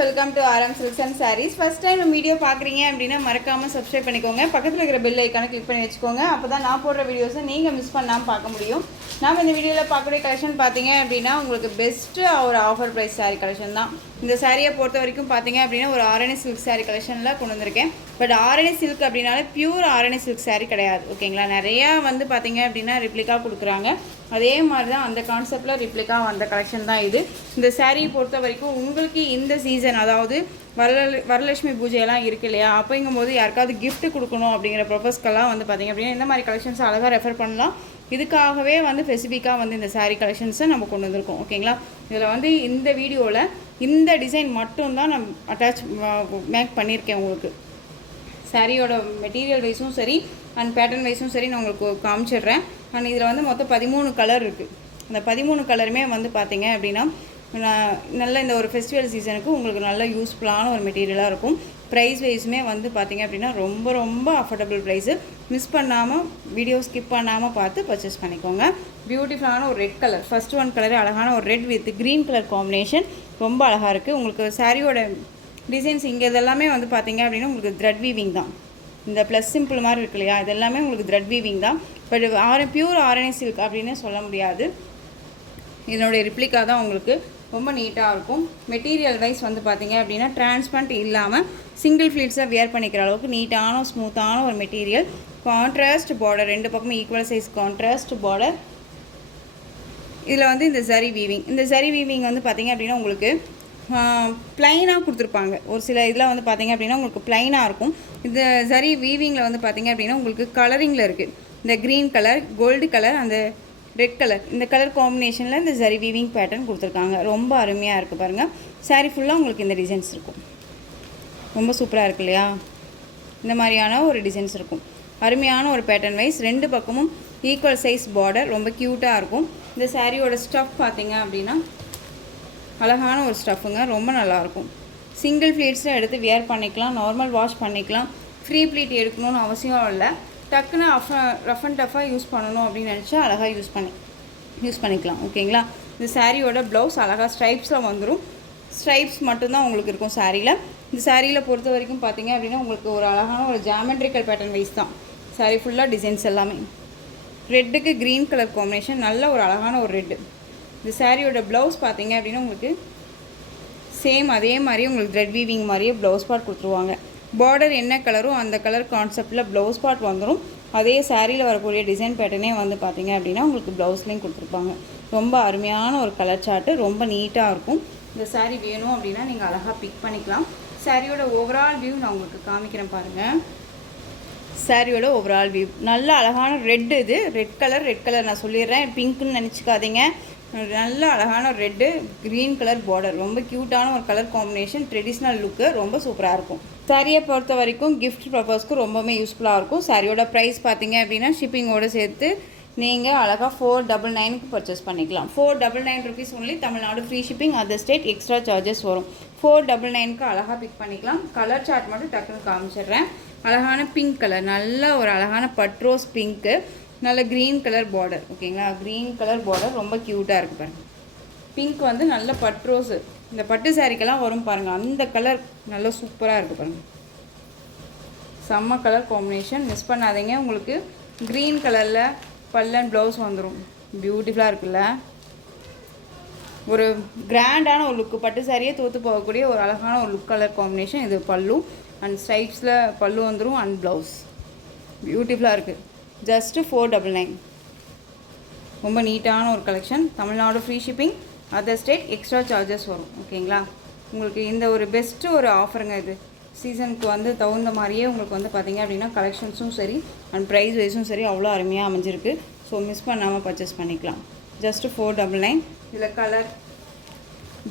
Welcome to RM Silks and Sarees. First time நம்ம video பார்க்குறீங்க அப்படின்னா மறக்காமல் சப்ஸ்கிரைப் பண்ணிக்கோங்க. பக்கத்தில் இருக்கிற பெல் ஐக்கானை கிளிக் பண்ணி வச்சுக்கோங்க. அப்போ தான் நான் போடுற வீடியோஸை நீங்கள் மிஸ் பண்ணாமல் பார்க்க முடியும். நாம் இந்த வீடியோவில் பார்க்கக்கூடிய கலெக்ஷன் பார்த்தீங்க அப்படின்னா உங்களுக்கு பெஸ்ட்டு ஒரு ஆஃபர் ப்ரைஸ் சாரீ கலெக்ஷன் தான். இந்த சாரியை பொறுத்த வரைக்கும் பார்த்தீங்க அப்படின்னா ஒரு ஆரணி சில்க் சாரீ கலெக்ஷனில் கொண்டு வந்திருக்கேன். பட் ஆரணி சில்க் அப்படின்னாலே பியூர் ஆரணி சில்க் சாரீ கிடையாது. ஓகேங்களா, நிறையா வந்து பார்த்தீங்க அப்படின்னா ரிப்ளிகா கொடுக்குறாங்க. அதே மாதிரி தான் அந்த கான்செப்டில் ரிப்ளிகா வந்த கலெக்ஷன் தான் இது. இந்த சாரியை பொறுத்த வரைக்கும் உங்களுக்கு இந்த சீசன், அதாவது வரலட்சுமி பூஜையெல்லாம் இருக்குது இல்லையா, அப்படிங்கும்போது யாருக்காவது கிஃப்ட் கொடுக்கணும் அப்படிங்கிற ப்ரொபஸ்க்கெல்லாம் வந்து பார்த்திங்க அப்படின்னா இந்த மாதிரி கலெக்ஷன்ஸ் அழகாக ரெஃபர் பண்ணலாம். இதுக்காகவே வந்து ஸ்பெசிஃபிக்காக வந்து இந்த சாரீ கலெக்ஷன்ஸை நம்ம கொண்டு வந்திருக்கோம். ஓகேங்களா, இதில் வந்து இந்த வீடியோவில் இந்த டிசைன் மட்டும்தான் நான் மேக் பண்ணியிருக்கேன். உங்களுக்கு சாரியோட மெட்டீரியல் வைஸும் சரி அண்ட் பேட்டர்ன் வைஸும் சரி நான் உங்களுக்கு காமிச்சிடுறேன். அண்ட் இதில் வந்து மொத்தம் 13 கலர் இருக்குது. அந்த 13 கலருமே வந்து பார்த்திங்க அப்படின்னா நல்ல இந்த ஒரு ஃபெஸ்டிவல் சீசனுக்கு உங்களுக்கு நல்ல யூஸ்ஃபுல்லான ஒரு மெட்டீரியலாக இருக்கும். ப்ரைஸ் வைஸுமே வந்து பார்த்திங்க அப்படின்னா ரொம்ப ரொம்ப அஃபோர்டபுள் ப்ரைஸு. மிஸ் பண்ணாமல் வீடியோ ஸ்கிப் பண்ணாமல் பார்த்து பர்ச்சேஸ் பண்ணிக்கோங்க. பியூட்டிஃபுல்லான ஒரு red colour, first one colour அழகான ஒரு red with green colour combination ரொம்ப அழகாக இருக்குது. உங்களுக்கு சாரியோட டிசைன்ஸ் இங்கே இதெல்லாமே வந்து பார்த்திங்க அப்படின்னா உங்களுக்கு த்ரெட் வீவிங் தான். இந்த ப்ளஸ் சிம்பிள் மாதிரி இருக்கு இல்லையா, இதெல்லாமே உங்களுக்கு த்ரெட் வீவிங் தான். பட் பியூர் ஆரணி சில்க் அப்படின்னு சொல்ல முடியாது. இதனுடைய ரிப்ளிகா தான் உங்களுக்கு ரொம்ப நீட்டாக இருக்கும். மெட்டீரியல் வைஸ் வந்து பார்த்திங்க அப்படின்னா டிரான்ஸ்பரண்ட் இல்லாமல் சிங்கிள் ஃப்ளீட்ஸாக வியர் பண்ணிக்கிற அளவுக்கு நீட்டான ஸ்மூத்தான ஒரு மெட்டீரியல். கான்ட்ராஸ்ட் பார்டர், ரெண்டு பக்கமும் ஈக்குவல் சைஸ் கான்ட்ராஸ்ட் பார்டர். இதில் வந்து இந்த ஜரி வீவிங் வந்து பார்த்திங்க அப்படின்னா உங்களுக்கு ப்ளைனாக கொடுத்துருப்பாங்க. ஒரு சில இதில் வந்து பார்த்திங்க அப்படின்னா உங்களுக்கு ப்ளைனாக இருக்கும். இந்த ஜரி வீவிங்கில் வந்து பார்த்திங்க அப்படின்னா உங்களுக்கு கலரிங்கில் இருக்குது. இந்த க்ரீன் கலர், கோல்டு கலர், அந்த ரெட் கலர், இந்த கலர் காம்பினேஷனில் இந்த ஜரி வீவிங் பேட்டர்ன் கொடுத்துருக்காங்க. ரொம்ப அருமையாக இருக்குது பாருங்கள். சாரீ ஃபுல்லாக உங்களுக்கு இந்த டிசைன்ஸ் இருக்கும். ரொம்ப சூப்பராக இருக்கு இல்லையா, இந்த மாதிரியான ஒரு டிசைன்ஸ் இருக்கும். அருமையான ஒரு பேட்டர்ன் வைஸ், ரெண்டு பக்கமும் ஈக்குவல் சைஸ் பார்டர், ரொம்ப க்யூட்டாக இருக்கும். இந்த சாரியோட ஸ்டஃப் பார்த்திங்க அப்படின்னா அழகான ஒரு ஸ்டஃப்புங்க, ரொம்ப நல்லாயிருக்கும். சிங்கிள் ப்ளீட்ஸில் எடுத்து வியர் பண்ணிக்கலாம், நார்மல் வாஷ் பண்ணிக்கலாம். ஃப்ரீ ப்ளீட் எடுக்கணும்னு அவசியம் இல்லை. டக்குன்னு ரஃப் அண்ட் டஃபாக யூஸ் பண்ணணும் அப்படின்னு நினச்சா அழகாக யூஸ் பண்ணிக்கலாம். ஓகேங்களா, இந்த சாரியோட ப்ளவுஸ் அழகாக ஸ்ட்ரைப்ஸில் வந்துடும். ஸ்ட்ரைப்ஸ் மட்டும்தான் உங்களுக்கு இருக்கும் சாரியில். இந்த சாரியில் பொறுத்த வரைக்கும் பார்த்திங்க அப்படின்னா உங்களுக்கு ஒரு அழகான ஒரு ஜாமெட்ரிக்கல் பேட்டர்ன் வைஸ் தான் சாரி ஃபுல்லாக டிசைன்ஸ் எல்லாமே. ரெட்டுக்கு க்ரீன் கலர் காம்பினேஷன், நல்ல ஒரு அழகான ஒரு ரெட்டு. இந்த சாரியோட ப்ளவுஸ் பார்த்திங்க அப்படின்னா உங்களுக்கு சேம் அதே மாதிரி உங்களுக்கு த்ரெட் வீவிங் மாதிரியே ப்ளவுஸ் பார்ட் கொடுத்துருவாங்க. பார்டர் என்ன கலரோ அந்த கலர் கான்செப்டில் ப்ளவுஸ் பார்ட் வந்துடும். அதே சாரியில் வரக்கூடிய டிசைன் பேட்டர்னே வந்து பார்த்திங்க அப்படின்னா உங்களுக்கு ப்ளவுஸ்லேயும் கொடுத்துருப்பாங்க. ரொம்ப அருமையான ஒரு கலர் சார்ட்டு, ரொம்ப நீட்டாக இருக்கும். இந்த சாரீ வேணும் அப்படின்னா நீங்கள் அழகாக பிக் பண்ணிக்கலாம். சாரியோட ஓவரால் வியூ நான் உங்களுக்கு காமிக்கிறேன் பாருங்கள். சாரியோட ஓவரால் வியூ நல்ல அழகான ரெட், இது ரெட் கலர் நான் சொல்லிடுறேன், பிங்க்குன்னு நினச்சிக்காதீங்க. நல்ல அழகான ரெட்டு, க்ரீன் கலர் பார்டர், ரொம்ப க்யூட்டான ஒரு கலர் காம்பினேஷன், ட்ரெடிஷ்னல் லுக்கு, ரொம்ப சூப்பராக இருக்கும். சாரியை பொறுத்த வரைக்கும் கிஃப்ட் பர்பஸ்க்கு ரொம்பவே யூஸ்ஃபுல்லாக இருக்கும். சாரியோட ப்ரைஸ் பார்த்திங்க அப்படின்னா ஷிப்பிங்கோடு சேர்த்து நீங்கள் அழகாக 499க்கு பர்ச்சேஸ் பண்ணிக்கலாம். 499 rupees only. Tamil Nadu free shipping, other state extra charges வரும். 499க்கு அழகாக பிக் பண்ணிக்கலாம். கலர் சார்ட் மட்டும் டக்குன்னு காமிச்சிடுறேன். அழகான பிங்க் கலர், நல்ல ஒரு அழகான பட்ரோஸ் பிங்க்கு, நல்ல க்ரீன் கலர் பார்டர். ஓகேங்களா, க்ரீன் கலர் பார்டர் ரொம்ப க்யூட்டாக இருக்குது பாருங்கள். பிங்க் வந்து நல்ல பட்ரோஸு, இந்த பட்டு சாரிக்கெல்லாம் வரும் பாருங்கள், அந்த கலர் நல்ல சூப்பராக இருக்குது பாருங்கள். செம்ம கலர் காம்பினேஷன், மிஸ் பண்ணாதீங்க. உங்களுக்கு க்ரீன் கலரில் பல்லன் ப்ளவுஸ் வந்துடும். பியூட்டிஃபுல்லாக இருக்குல்ல, ஒரு கிராண்டான ஒரு லுக்கு, பட்டு சாரியே தோற்று போகக்கூடிய ஒரு அழகான ஒரு லுக் கலர் காம்பினேஷன். இது பல்லு அண்ட் ஸ்ட்ரைப்ஸில் பல்லு வந்துடும் அண்ட் ப்ளவுஸ் பியூட்டிஃபுல்லாக இருக்குது. ஜஸ்ட்டு 499. ரொம்ப நீட்டான ஒரு collection. Tamil Nadu free shipping, other state extra charges வரும். ஓகேங்களா, உங்களுக்கு இந்த ஒரு பெஸ்ட்டு ஒரு ஆஃபருங்க. இது சீசனுக்கு வந்து தகுந்த மாதிரியே உங்களுக்கு வந்து பார்த்திங்க அப்படின்னா கலெக்ஷன்ஸும் சரி அண்ட் ப்ரைஸ் வைஸும் சரி அவ்வளோ அருமையாக அமைஞ்சிருக்கு. ஸோ மிஸ் பண்ணாமல் பர்ச்சேஸ் பண்ணிக்கலாம். ஜஸ்ட்டு 499. இதில் கலர்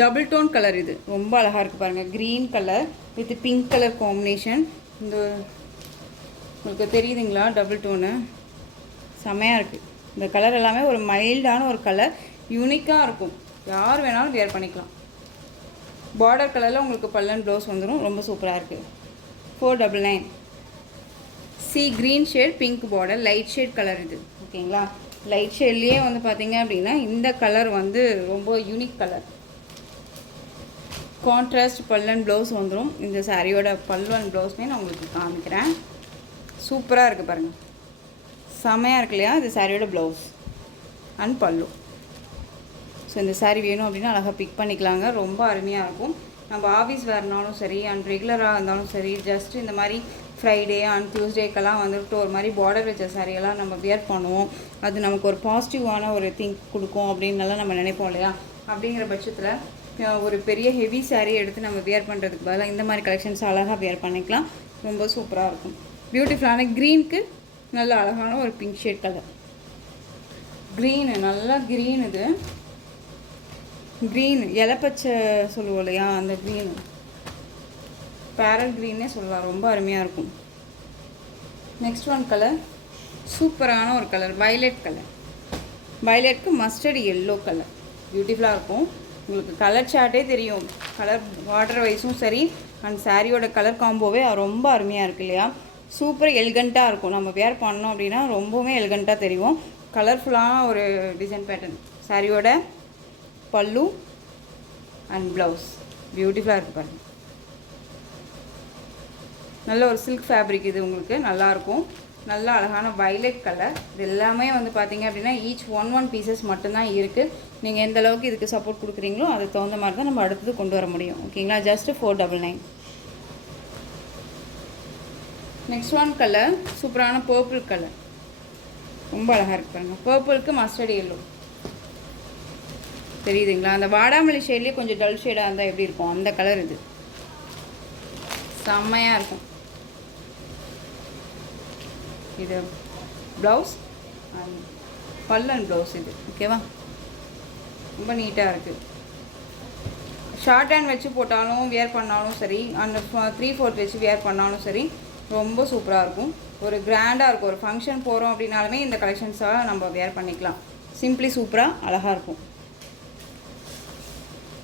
டபுள் டோன் கலர், இது ரொம்ப அழகாக இருக்குது பாருங்கள். Green colour with pink colour combination. இந்த உங்களுக்கு தெரியுதுங்களா, டபுள் டோனு செம்மையாக இருக்குது. இந்த கலர் எல்லாமே ஒரு மைல்டான ஒரு கலர், யூனிக்காக இருக்கும். யார் வேணாலும் வியர் பண்ணிக்கலாம். பார்டர் கலரில் உங்களுக்கு பல்லன் ப்ளவுஸ் வந்துடும். ரொம்ப சூப்பராக இருக்குது. 499. Green shade, pink border, light shade colour இது. ஓகேங்களா, லைட் ஷேட்லேயே வந்து பார்த்திங்க அப்படின்னா இந்த கலர் வந்து ரொம்ப யூனிக் கலர். கான்ட்ராஸ்ட் பல்லு அண்ட் ப்ளவுஸ் வந்துடும். இந்த சாரியோட பல்லு அண்ட் ப்ளவுஸ்மே நான் உங்களுக்கு காமிக்கிறேன். சூப்பராக இருக்குது பாருங்கள், செமையாக இருக்கு இல்லையா? இது சாரியோட ப்ளவுஸ் அண்ட் பல்லு. ஸோ இந்த சாரீ வேணும் அப்படின்னா அழகாக பிக் பண்ணிக்கலாங்க. ரொம்ப அருமையாக இருக்கும். நம்ம ஆஃபீஸ் வேறுனாலும் சரி அண்ட் ரெகுலராக இருந்தாலும் சரி, ஜஸ்ட் இந்த மாதிரி ஃப்ரைடே அண்ட் டியூஸ்டேக்கெல்லாம் வந்துட்டு ஒரு மாதிரி பார்டர் வச்ச சாரியெல்லாம் நம்ம வியர் பண்ணுவோம். அது நமக்கு ஒரு பாசிட்டிவான ஒரு திங்க் கொடுக்கும் அப்படின்னால நம்ம நினைப்போம் இல்லையா? அப்படிங்கிற பட்சத்தில் ஒரு பெரிய ஹெவி சாரீ எடுத்து நம்ம வியர் பண்ணுறதுக்கு பதிலாக இந்த மாதிரி கலெக்ஷன்ஸ் அழகாக வியர் பண்ணிக்கலாம். ரொம்ப சூப்பராக இருக்கும். பியூட்டிஃபுல்லான க்ரீனுக்கு நல்ல அழகான ஒரு பிங்க் ஷேட் கலர். க்ரீனு நல்லா க்ரீன், இது க்ரீன் இலப்பச்சை சொல்லுவோம் இல்லையா? அந்த க்ரீனு பேரட் க்ரீன்னே சொல்லலாம். ரொம்ப அருமையாக இருக்கும். நெக்ஸ்ட் ஒன் கலர் சூப்பரான ஒரு கலர், வைலட் கலர். வைலட்க்கு மஸ்டர்ட் எல்லோ கலர் பியூட்டிஃபுல்லாக இருக்கும். உங்களுக்கு கலர் சார்ட்டே தெரியும். கலர் வாட்டர் வைஸும் சரி அண்ட் சாரியோட கலர் காம்போவே ரொம்ப அருமையாக இருக்குது இல்லையா? சூப்பர் எலிகண்ட்டாக இருக்கும். நம்ம வேர் பண்ணோம் அப்படின்னா ரொம்பவுமே எலிகண்ட்டாக தெரியும். கலர்ஃபுல்லான ஒரு டிசைன் பேட்டர்ன். சாரியோட பல்லு அண்ட் ப்ளவுஸ் பியூட்டிஃபுல்லாக இருக்குது பாருங்கள். நல்ல ஒரு சில்க் ஃபேப்ரிக் இது, உங்களுக்கு நல்லாயிருக்கும். நல்ல அழகான வைலட் கலர். இது எல்லாமே வந்து பார்த்தீங்க அப்படின்னா ஈச் ஒன் பீசஸ் மட்டும்தான் இருக்குது. நீங்கள் எந்த அளவுக்கு இதுக்கு சப்போர்ட் கொடுக்குறீங்களோ அதுக்கு தகுந்த மாதிரி தான் நம்ம அடுத்தது கொண்டு வர முடியும். ஓகேங்களா? ஜஸ்ட் 499. நெக்ஸ்ட் ஒன் கலர் சூப்பரான பர்பிள் கலர். ரொம்ப அழகாக இருக்கு பாருங்கள். பர்பிளுக்கு மஸ்டர்ட் எல்லோ தெரியுதுங்களா? அந்த வாடாமல்லி ஷேட்லேயே கொஞ்சம் டல் ஷேடாக இருந்தால் எப்படி இருக்கும் அந்த கலர். இது செம்மையாக இருக்கும். இது ப்ளவுஸ் அண்ட் பல்லு அண்ட் ப்ளவுஸ் இது. ஓகேவா? ரொம்ப நீட்டாக இருக்குது. ஷார்ட் ஹேண்ட் வச்சு போட்டாலும் வியர் பண்ணாலும் சரி, அந்த 3/4 வச்சு வியர் பண்ணாலும் சரி, ரொம்ப சூப்பராக இருக்கும். ஒரு கிராண்டாக இருக்கும். ஒரு ஃபங்க்ஷன் போகிறோம் அப்படின்னாலுமே இந்த கலெக்ஷன்ஸாக நம்ம வியர் பண்ணிக்கலாம். சிம்பிளி சூப்பராக அழகாக இருக்கும்.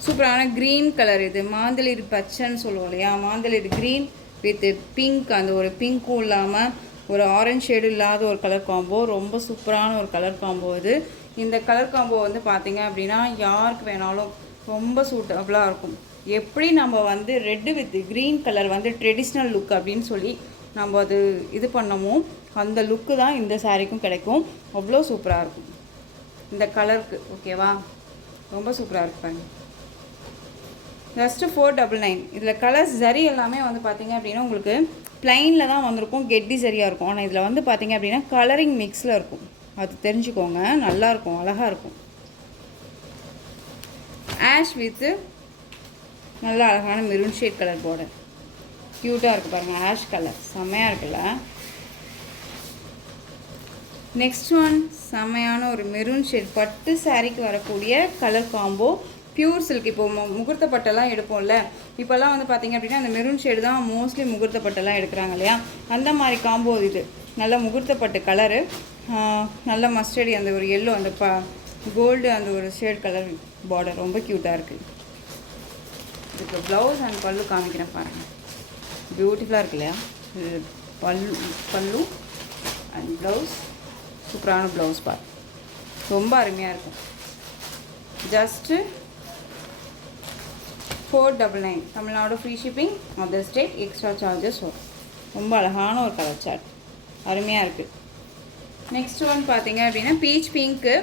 சூப்பரான க்ரீன் கலர். இது மாந்தளிர் பச்சைன்னு சொல்லுவோம் இல்லையா? மாந்தளிர் க்ரீன் வித் பிங்க். அந்த ஒரு பிங்க்கும் இல்லாமல் ஒரு ஆரஞ்ச் ஷேடு இல்லாத ஒரு கலர் காம்போ. ரொம்ப சூப்பரான ஒரு கலர் காம்போ இது. இந்த கலர் காம்போ வந்து பார்த்திங்க அப்படின்னா யாருக்கு வேணாலும் ரொம்ப சூட்டபுளாக இருக்கும். எப்படி நம்ம வந்து ரெட்டு வித் க்ரீன் கலர் வந்து ட்ரெடிஷ்னல் லுக் அப்படின்னு சொல்லி நம்ம அது இது பண்ணமோ அந்த லுக்கு தான் இந்த சாரீக்கும் கிடைக்கும். அவ்வளோ சூப்பராக இருக்கும் இந்த கலருக்கு. ஓகேவா? ரொம்ப சூப்பராக இருக்கு பாருங்க. ஜஸ்ட்டு 499. இதில் கலர்ஸ் ஜரி எல்லாமே வந்து பார்த்திங்க அப்படின்னா உங்களுக்கு ப்ளைனில் தான் வந்திருக்கும். கெட்டி சரியாக இருக்கும். ஆனால் இதில் வந்து பார்த்திங்க அப்படின்னா கலரிங் மிக்ஸில் இருக்கும். அது தெரிஞ்சுக்கோங்க. நல்லாயிருக்கும், அழகாக இருக்கும். ஆஷ் வித்து நல்லா அழகான மெரூன் ஷேட் கலர் பார்டர். க்யூட்டாக இருக்குது பாருங்கள். ஆஷ் கலர் செம்மையாக இருக்குல்ல? நெக்ஸ்ட் ஒன் செம்மையான ஒரு மெரூன் ஷேட் பட்டு சாரீக்கு வரக்கூடிய கலர் காம்போ. Pure silk. இப்போ முகூர்த்த பட்டெல்லாம் எடுப்போம்ல, இப்போல்லாம் வந்து பார்த்திங்க அப்படின்னா அந்த மெரூன் ஷேடு தான் மோஸ்ட்லி முகூர்த்த பட்டெல்லாம் எடுக்கிறாங்க இல்லையா? அந்த மாதிரி காம்போ இது. நல்ல முகூர்த்த பட்டு கலரு, நல்ல மஸ்டர்டி அந்த ஒரு எல்லோ, அந்த கோல்டு அந்த ஒரு ஷேட் கலர் பார்டர். ரொம்ப க்யூட்டாக இருக்குது. இப்போ ப்ளவுஸ் அண்ட் பல்லு காமிக்கிறேன் பாருங்கள். பியூட்டிஃபுல்லாக இருக்கு இல்லையா? இது பல்லு அண்ட் ப்ளவுஸ். சூப்பரான ப்ளவுஸ் பார். ரொம்ப அருமையாக இருக்கும். Just 499. Tamil Nadu free shipping, other state extra charges வரும். ரொம்ப அழகான ஒரு கலர் சார்ட். அருமையாக இருக்குது. நெக்ஸ்ட் ஒன் பார்த்தீங்க அப்படின்னா பீச் பிங்க்கு.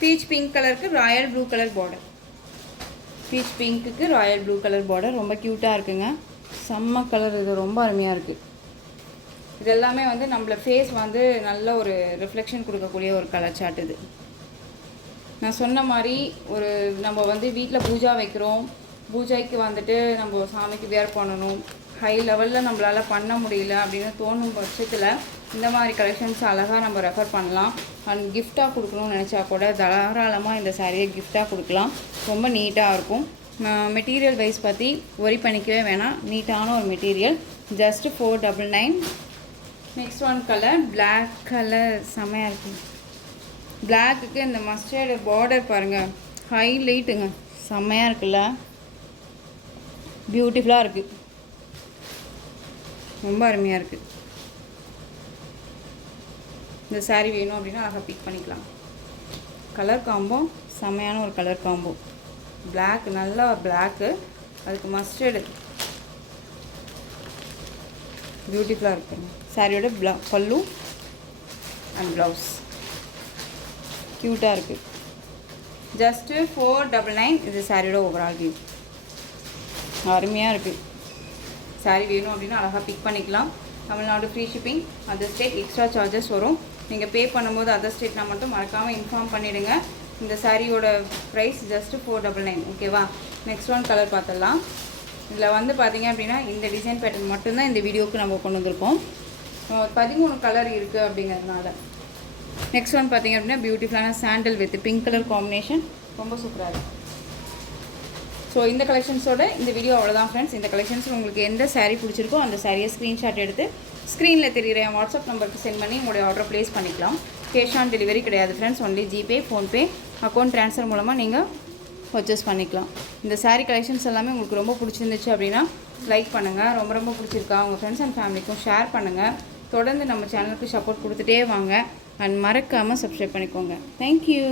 பீச் பிங்க் கலருக்கு royal blue colour border. Peach பிங்க்குக்கு ராயல் ப்ளூ கலர் பார்டர். ரொம்ப க்யூட்டாக இருக்குங்க. செம்ம கலர். இது ரொம்ப அருமையாக இருக்குது. இது எல்லாமே வந்து நம்மள ஃபேஸ் வந்து நல்ல ஒரு ரிஃப்ளெக்ஷன் கொடுக்கக்கூடிய ஒரு கலர் சார்ட் இது. நான் சொன்ன மாதிரி ஒரு நம்ம வந்து வீட்டில் பூஜா வைக்கிறோம், பூஜைக்கு வந்துட்டு நம்ம சாமிக்கு வியர் பண்ணணும், ஹை லெவலில் நம்மளால் பண்ண முடியல அப்படின்னு தோணும் பட்சத்தில் இந்த மாதிரி கலெக்ஷன்ஸ் அழகாக நம்ம ரெஃபர் பண்ணலாம். அண்ட் கிஃப்டாக கொடுக்கணும்னு நினச்சா கூட தாராளமாக இந்த சாரியை கிஃப்டாக கொடுக்கலாம். ரொம்ப நீட்டாக இருக்கும். மெட்டீரியல் வைஸ் பற்றி ஒரி பண்ணிக்கவே வேணாம். நீட்டான ஒரு material. Just 499. Next one colour black colour. செம்மையாக இருக்குது. பிளாக்குக்கு இந்த மஸ்டர்டு பார்டர் பாருங்கள், ஹைலைட்டுங்க. செம்மையாக இருக்குல்ல? பியூட்டிஃபுல்லாக இருக்குது. ரொம்ப அருமையாக இருக்குது. இந்த சாரீ வேணும் அப்படின்னா அழகாக பிக் பண்ணிக்கலாம். கலர் காம்போ செம்மையான ஒரு கலர் காம்போ. பிளாக், நல்ல பிளாக்கு அதுக்கு மஸ்டர்டு பியூட்டிஃபுல்லாக இருக்குங்க. சாரியோட பல்லு அண்ட் ப்ளவுஸ் க்யூட்டாக இருக்குது. ஜஸ்ட்டு 499. இது சாரியோட ஓவரால் வியூ. அருமையாக இருக்குது. சாரி வேணும் அப்படின்னா அழகாக பிக் பண்ணிக்கலாம். Tamil Nadu free shipping. Other state extra charges வரும். நீங்கள் பே பண்ணும்போது அதர் ஸ்டேட்னா மட்டும் மறக்காமல் இன்ஃபார்ம் பண்ணிவிடுங்க. இந்த சாரியோட ப்ரைஸ் ஜஸ்ட்டு 499. ஓகேவா? நெக்ஸ்ட் ஒன் கலர் பார்த்துடலாம். இதில் வந்து பார்த்திங்க அப்படின்னா இந்த டிசைன் பேட்டர்ன் மட்டும்தான் இந்த வீடியோவுக்கு நம்ம கொண்டு வந்திருக்கோம். 13 கலர் இருக்குது அப்படிங்கிறதுனால. நெக்ஸ்ட் ஒன் பார்த்திங்க அப்படின்னா பியூட்டிஃபுல்லான sandal with pink colour combination. ரொம்ப சூப்பராக இருக்குது. ஸோ இந்த கலெக்ஷன்ஸோட இந்த வீடியோ அவ்வளோதான் ஃப்ரெண்ட்ஸ். இந்த கலெக்ஷன்ஸில் உங்களுக்கு எந்த சாரீ பிடிச்சிருக்கோ அந்த சாரியை ஸ்க்ரீன்ஷாட் எடுத்து ஸ்க்ரீனில் தெரிகிற என் வாட்ஸ்அப் நம்பருக்கு சென்ட் பண்ணி உங்களுடைய ஆர்டர் ப்ளேஸ் பண்ணிக்கலாம். கேஷ் ஆன் டெலிவரி கிடையாது friends. Only GPay, PhonePe, account transfer மூலமாக நீங்கள் பர்ச்சேஸ் பண்ணிக்கலாம். இந்த சாரீ கலெக்ஷன்ஸ் எல்லாமே உங்களுக்கு ரொம்ப பிடிச்சிருந்துச்சு அப்படின்னா லைக் பண்ணுங்கள். ரொம்ப ரொம்ப பிடிச்சிருக்கா உங்கள் ஃப்ரெண்ட்ஸ் அண்ட் ஃபேமிலிக்கும் ஷேர் பண்ணுங்கள். தொடர்ந்து நம்ம சேனலுக்கு சப்போர்ட் கொடுத்துட்டே வாங்க. அண்ட் மறக்காமல் சப்ஸ்கிரைப் பண்ணிக்கோங்க. தேங்க்யூ.